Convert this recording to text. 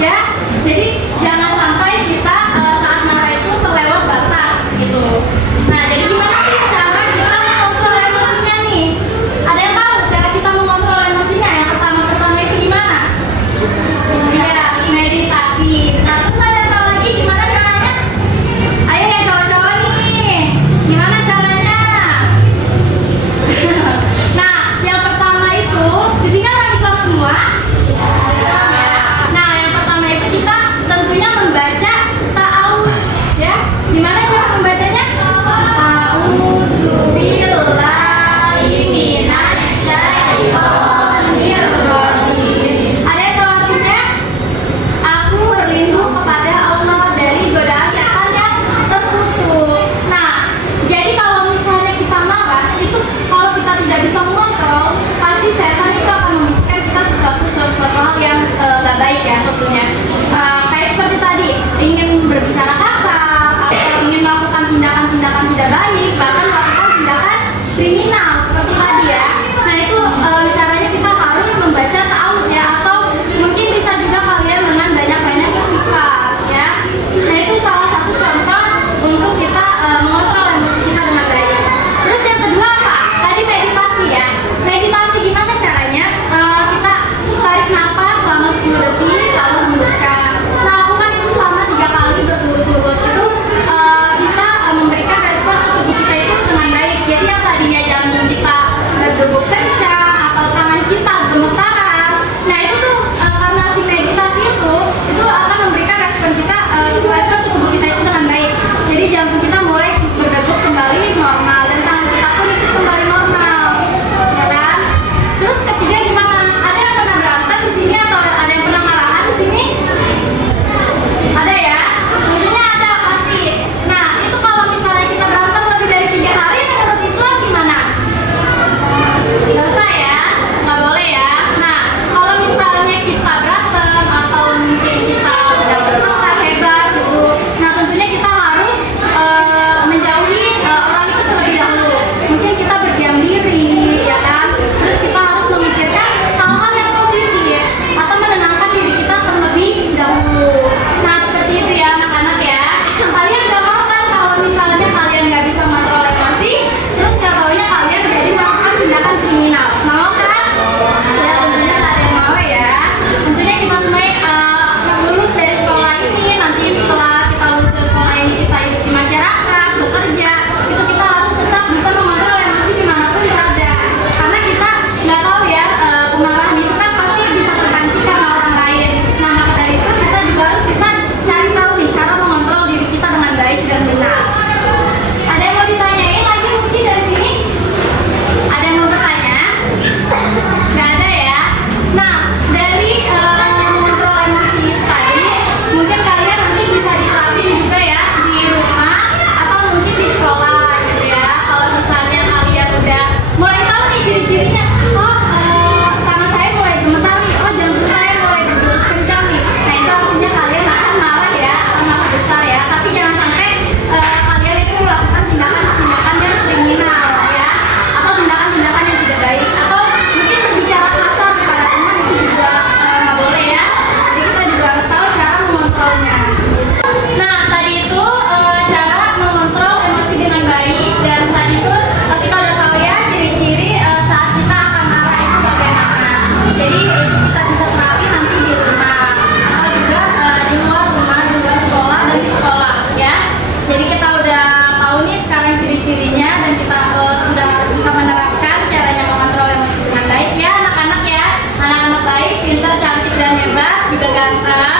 ya. Jadi jangan sampai kita saat marah itu terlewat batas gitu. Nah, jadi gimana sih cara kita mengontrol emosinya nih? Ada yang tahu cara kita mengontrol emosinya? Yang pertama itu gimana? Ya, meditasi. Nah, terus ada yang tahu lagi gimana caranya? Ayo ya cowok-cowok nih, gimana caranya? Nah, yang pertama itu di sini orang Islam semua. Nah, yang pertama itu kita tentunya membaca ta'awudz, ya. Gimana cara membacanya? A'udzubillahi minasyaitonir rajim. Ada yang tahu artinya? Aku berlindung kepada Allah dari godaan setan yang terkutuk. Nah, jadi kalau misalnya kita marah, itu kalau kita tidak bisa mengontrol, pasti setan itu akan membisikkan kita sesuatu hal yang gak baik ya tentunya. Kayak seperti tadi, ingin berbicara kasar, atau ingin melakukan tindakan-tindakan tidak baik, bahkan melakukan tindakan kriminal seperti tadi ya. Nah itu caranya kita harus membaca ta'awudz ya, atau mungkin bisa juga kalian dengan banyak-banyak istighfar ya. Nah itu salah satu contoh untuk kita mengontrol emosi kita dengan baik. Terus yang kedua apa? Tadi meditasi ya. Meditasi gimana caranya? Kita tarik nafas selama 10 detik lalu hembuskan. Nah lakukan itu selama 3 kali berturut-turut. Itu bisa memberikan respon ke tubuh kita itu dengan baik. Jadi yang tadinya jantung kita berdegup kencang atau tangan kita gemetaran, nah itu tuh karena si meditasi itu akan memberikan respon kita respon ke tubuh kita itu dengan baik. Jadi jantung kita mulai berdegup kembali normal dan tangan kita pun itu kembali normal, ya kan? Terus ketiga gimana? Ada yang pernah berantem di sini atau ada yang pernah marahan di sini? Ada ya? Tentunya ada pasti. Nah itu kalau misalnya kita berantem lebih dari 3 hari menurut Islam gimana? Gak usah ya, gak boleh ya. Nah kalau misalnya kita berantem atau mungkin kita sedang bertengkar hebat gitu, nah tentunya kita harus menjauhi orang itu terlebih dahulu. Mungkin kita berdiam diri, ya kan? Terus kita harus memikirkan hal-hal yang positif atau menenangkan diri kita terlebih dahulu. Nah seperti itu ya anak-anak ya. Kalian gak mau kan kalau misalnya kalian gak bisa mengontrol emosi, terus gak taunya kalian jadi melakukan tindakan kriminal. Mau kan? Ya tentunya tak ada yang mau ya. Tentunya kita semua lulus dari sekolah ini, nanti setelah kita lulus dari sekolah ini kita hidup di masyarakat, bekerja, itu kita harus tetap bisa mengontrol emosi dimanapun berada. Karena kita nggak tahu ya, kemarahan itu kan pasti bisa terpancing karena orang lain. Nah maka dari itu kita juga harus bisa cari tahu nih cara mengontrol diri kita dengan baik dan benar. Ada yang mau ditanyain lagi mungkin dari sini? Ada yang mau bertanya? Nggak ada ya? Nah dari mengontrol emosi tadi, mungkin kalian nanti bisa diterapin juga ya di rumah atau mungkin di sekolah gitu ya. Kalau misalnya kalian udah mulai tahu nih ciri-cirinya, oh tangan saya mulai gemetar nih, oh jantung saya mulai berdegup kencang nih. Nah itu artinya kalian akan marah ya, akan marah besar ya. Tapi jangan sampai kalian itu melakukan tindakan-tindakan yang kriminal ya, atau tindakan-tindakan yang tidak baik, atau mungkin berbicara kasar kepada teman itu juga nggak boleh ya. Jadi kita juga harus tahu cara mengontrolnya. Nah tadi itu cara mengontrol emosi dengan baik, dan tadi itu kita udah tahu ya ciri-ciri saat kita akan marah itu bagaimana. Jadi itu kita bisa terapin nanti di rumah atau juga di luar rumah, di luar sekolah dan di sekolah ya. Jadi kita udah tahu nih sekarang ciri-cirinya, dan kita sudah harus bisa menerapkan caranya mengontrol emosi dengan baik ya anak-anak ya. Anak-anak baik, pintar, cantik dan hebat, juga ganteng.